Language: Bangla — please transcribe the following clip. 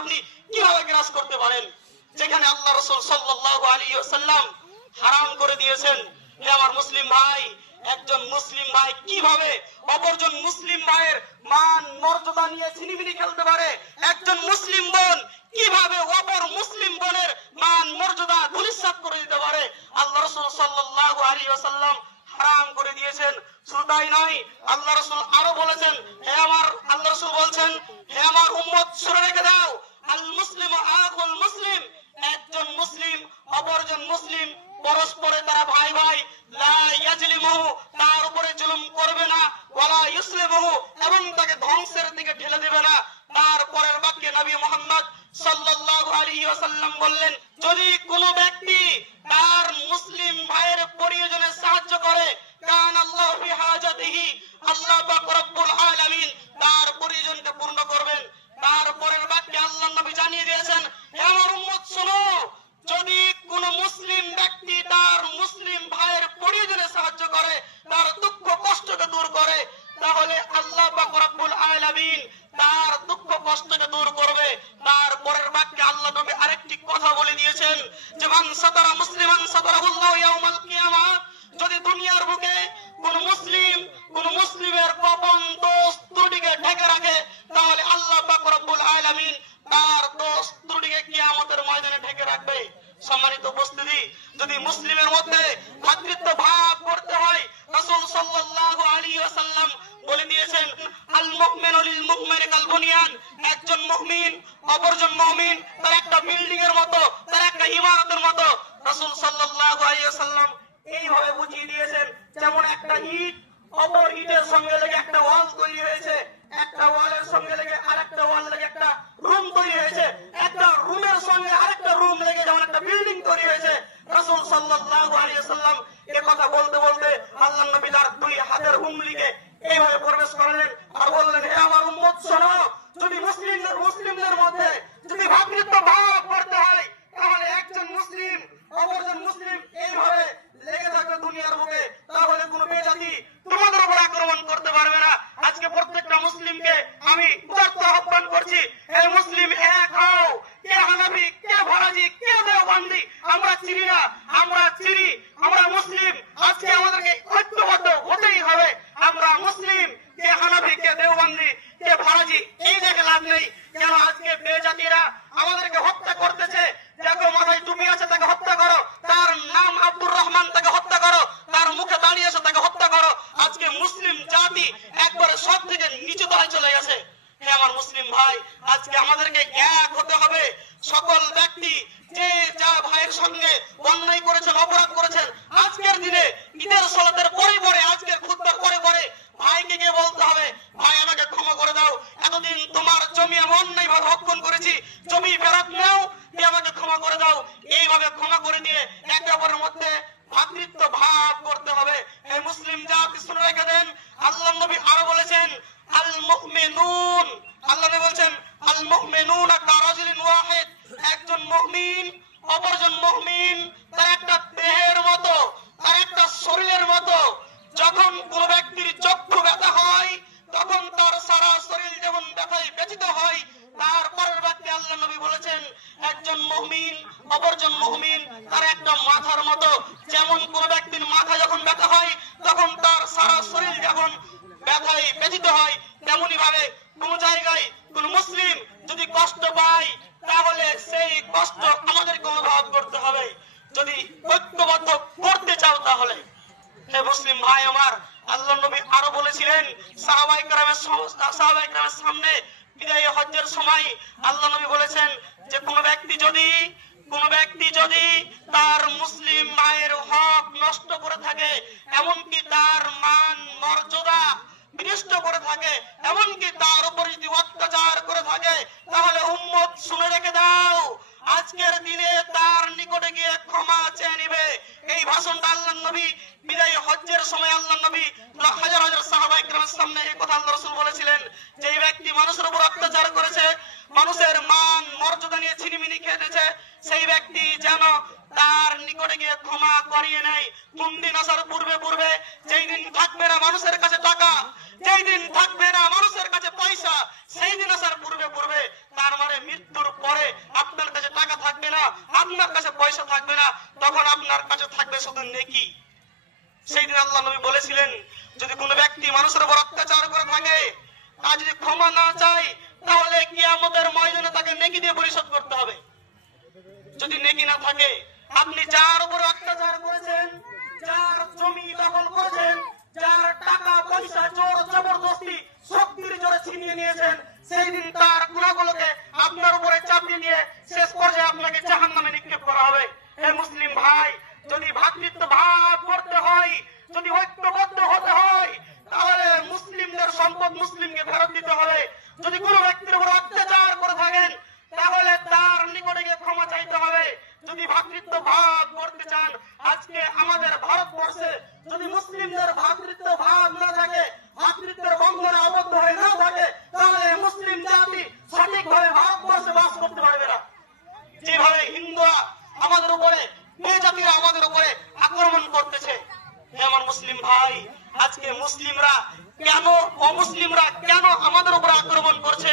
আপনি কিভাবে গ্রাস করতে পারেন, যেখানে আল্লাহ রাসূল সাল্লাল্লাহু আলাইহি ওয়াসাল্লাম হারাম করে দিয়েছেন। হে আমার মুসলিম ভাই, একজন মুসলিম ভাই কিভাবে অপরজন মুসলিম ভাইয়ের মান মর্যাদা নিয়ে ছিনিমিনি খেলতে পারে? একজন মুসলিম বোন কিভাবে অপর মুসলিম বোনের মান মর্যাদা ধূলিসাৎ করে দিতে পারে? আল্লাহ রাসূল সাল্লাল্লাহু আলাইহি ওয়াসাল্লাম হারাম করে দিয়েছেন। শুধু তাই নয়, আল্লাহ রাসূল আরো বলেছেন, আল্লাহ রাসূল বলছেন, হে আমার উম্মত শুনে রেখে দাও, আল মুসলিমু আখুল মুসলিম, একজন মুসলিম অপরজন মুসলিম পরস্পরে তারা ভাই ভাই, লা ইয়াজলিমুহু, তার উপরে জুলুম করবে না, ওয়ালা ইউসলিমুহু, এবং তাকে ধ্বংসের দিকে ঠেলে দেবে না। তারপরের বাক্যে নবী মুহাম্মদ সাল্লাল্লাহু আলাইহি ওয়াসাল্লাম বললেন, যদি কোনো ব্যক্তি তার মুসলিম ভাইয়ের প্রয়োজনে সাহায্য করে, কান আল্লাহু ফি হাজাতিহি, আল্লাহ পাক রব্বুল আলামিন তার প্রয়োজনকে পূর্ণ করবেন। তারপরের বাক্যে আল্লাহ নবী জানিয়ে দিয়েছেন, হে আমার উম্মত শোনো, যদি কোন মুসলিম ব্যক্তি তার মুসলিম ভাইয়ের প্রয়োজনে সাহায্য করে, তার দুঃখ কষ্টকে দূর করে, তাহলে আল্লাহ পাক রব্বুল আলামিন তার দুঃখ কষ্টকে দূর করবে। তারপরের বাক্যে আল্লাহ নবী আরেকটি কথা বলে দিয়েছেন যে, মান সাতারা মুসলিমান সাতারাহুল্লাহু ইয়াউমাল কিয়ামাহ, যদি দুনিয়ার বুকে কোন মুসলিমের গোপন দোষ ত্রুটিকে ঢেকে রাখে, তাহলে আল্লাহ পাক রব্বুল আলামিন তার দোষ ত্রুটিকে কিয়ামতের ময়দানে ঢেকে রাখবে। সম্মানিত উপস্থিতি, যদি মুসলিমের মধ্যে ভ্রাতৃত্ব ভাব করতে হয়, রাসূল সাল্লাল্লাহু আলাইহি ওয়াসাল্লাম বলে দিয়েছেন, আল মুমিনু লিল মুমিনি কাল বুনিয়ান, একজন মুমিন অপরজন মুমিন তার একটা বিল্ডিং এর মতো, তার একটা ইমারতের মতো। রাসূল সাল্লাল্লাহু আলাইহি ওয়াসাল্লাম এইভাবে বুঝিয়ে দিয়েছেন, যেমন একটা ইট অপর ইটের সঙ্গে লেগে একটা ওয়াল তৈরি হয়েছে, একটা ওয়ালের সঙ্গে লেগে আরেকটা ওয়াল লেগে একটা রুম তৈরি হয়েছে, একটা রুমের সঙ্গে আরেকটা রুম লেগে যেমন একটা বিল্ডিং তৈরি হয়েছে। রাসূল সাল্লাল্লাহু আলাইহি ওয়াসাল্লাম এই কথা বলতে বলতে আল্লাহর নবী তার দুই হাতের উংলিকে এইভাবে প্রবেশ করালেন আর বললেন, হে আমার উম্মত শোনো, যদি মুসলিমদের মধ্যে যদি ভ্রাতৃত্ব ভাব করতে হয়, তাহলে একজন মুসলিম অপরজন মুসলিম এইভাবে লেগে থাকবে দুনিয়ার বুকে, তাহলে কোনো বেজাতি তোমাদের উপর আক্রমণ করতে পারবে না। আজকে প্রত্যেকটা মুসলিমকে আমি উদাত্ত আহ্বান করছি, হে মুসলিম এক হও, কে হানাফি, কে ফরাজি, কে দেওবন্দি আমরা চিনি না, আমরা চিনি আমরা মুসলিম। আজকে আমাদেরকে ঐক্যবদ্ধ হতেই হবে। আমরা মুসলিম, কে হানাফি, কে দেওবন্দি, কে ফরাজি, এই দেখে লাভ নেই। কেন আজকে বেজাতিরা আমাদেরকে হত্যা করতেছে? দেখো মাথায় টুপি আছে তাকে হত্যা করো, তার নাম আব্দুর রহমান তাকে হত্যা করো, তার মুখে দাঁড়িয়ে আছে তাকে হত্যা করো। আজকে মুসলিম জাতি একবারে সব থেকে নিচু তলায় চলে গেছে। হে আমার মুসলিম ভাই, আজকে আমাদেরকে এক হতে হবে। সকল ব্যক্তি যে যা ভাইয়ের সঙ্গে অন্যায় করেছেন, অপরাধ করেছেন, আজকের দিনে ঈদের সালাতের পরে পরে, আজকের খুতবার পরে পরে ভাইকে গিয়ে বলতে হবে, ভাই আমাকে ক্ষমা করে দাও, এতদিন তোমার জমি আমি অন্যায় ভাবে হক্ষণ করেছি, জমি ফেরত নাও, তুমি আমাকে ক্ষমা করে দাও। এইভাবে ক্ষমা করে দিয়ে একে অপরের মধ্যে ভ্রাতৃত্ব ভাব করতে হবে। হে মুসলিম জাতি শুনে রেখে দেন, আল্লাহর নবী আরো বলেছেন, আল মুমিনুন, আল্লাহ নবী বলেছেন, আল মুমিনুনা কারাজুলিন ওয়াহিদ, একজন মুমিন অপরজন মুমিন তার একটা দেহের মতো, তার একটা শরীরের মতো। যখন কোন ব্যক্তির চক্ষু ব্যথা হয়, তখন তার সারা শরীর যেমন ব্যথায় ব্যথিত হয়, তারপরের বাক্যে আল্লাহ নবী বলেছেন, একজন মুমিন অপরজন মুমিন তার একটা মাথার মতো। যেমন কোন ব্যক্তির মাথা যখন ব্যথা হয়, তখন তার সারা শরীর যখন ব্যথায় ব্যথিত হয়, তেমনি ভাবে কোন জায়গায় কোন মুসলিম যদি কষ্ট পায়, তাহলে সেই কষ্ট আমাদেরকে অনুভব করতে হবে। যদি ঐক্যবদ্ধ করতে চাও তাহলে। হে মুসলিম ভাই আমার, আল্লাহর নবী আরো বলেছিলেন, সাহাবায়ে কেরামের সামনে বিদায় হজ্জের সময় আল্লাহ নবী বলেছেন যে, কোন ব্যক্তি যদি তার মুসলিম ভাইয়ের হক নষ্ট করে থাকে, এমনকি তার মান মর্যাদা বিনষ্ট করে থাকে, এমনকি তার উপর যদি অত্যাচার করে থাকে, তাহলে উম্মত শুনে রেখে দাও, আজকের দিনে তার নিকটে গিয়ে ক্ষমা চেয়ে নিবে। এই ভাষণটা আল্লাহর নবী বিদায় হজ্জের সময় আল্লাহর নবী হাজার হাজার সাহাবায়ে কেরামের সামনে এই কথা আল্লাহ রাসূল বলেছিলেন, যে ব্যক্তি মানুষের উপর অত্যাচার করেছে, মানুষের মান মর্যাদা নিয়ে ছিনিমিনি খেতেছে, সেই ব্যক্তি যেন তার নিকটে গিয়ে ক্ষমা করিয়ে নেয়। কোন দিন আসার পূর্বে পূর্বে, যেই দিন থাকবে না মানুষের কাছে টাকা, যেই দিন থাকবে না মানুষের কাছে পয়সা, সেই দিন আসার পূর্বে পূর্বে, তার মানে মৃত্যুর আপনার কাছে পয়সা থাকবে না, তখন আপনার কাছে থাকবে শুধু নেকি। সেই দিন আল্লাহ নবী বলেছিলেন, যদি কোনো ব্যক্তি মানুষের উপর অত্যাচার করে থাকে, আর যদি ক্ষমা না চায়, তাহলে কিয়ামতের ময়দানে তাকে নেকি দিয়ে পরিশোধ করতে হবে। যদি নেকি না থাকে, আপনি যার উপর অত্যাচার করেছেন, যার জমি দখল করেছেন, যার টাকা পয়সা জোর জবরদস্তি শক্তির জোরে ছিনিয়ে নিয়েছেন, সেই দিন তার গুনাহগুলোকে আপনার উপরে চাপিয়ে নিয়ে শেষ পর্যায়ে আপনাকে জাহান্নামে নিক্ষেপ করা হবে। হে মুসলিম ভাই, যদি ভ্রাতৃত্ব ভাব করতে হয়, যদি ঐক্যবদ্ধ হতে হয়, তাহলে মুসলিমদের সম্পদ মুসলিমকে ফেরত দিতে হবে। যদি কোনো ব্যক্তির উপর অত্যাচার করে থাকেন, তাহলে তার নিকটে গিয়ে ক্ষমা চাইতে হবে। যদি ভ্রাতৃত্ব ভাব করতে চান, আজকে আমাদের ভারতবর্ষে যদি মুসলিমদের ভ্রাতৃত্ব ভাব না থাকে, ভ্রাতৃত্বের বন্ধনে আবদ্ধ হয়ে না থাকে, তাহলে মুসলিম জাতি সঠিকভাবে ভারতবর্ষে বাস করতে পারবে না। যেভাবে হিন্দুরা আমাদের উপরে, জাতিরা আমাদের উপরে আক্রমণ করতেছে, হে আমার মুসলিম ভাই, আজকে মুসলিমরা কেন, অমুসলিমরা কেন আমাদের উপর আক্রমণ করছে?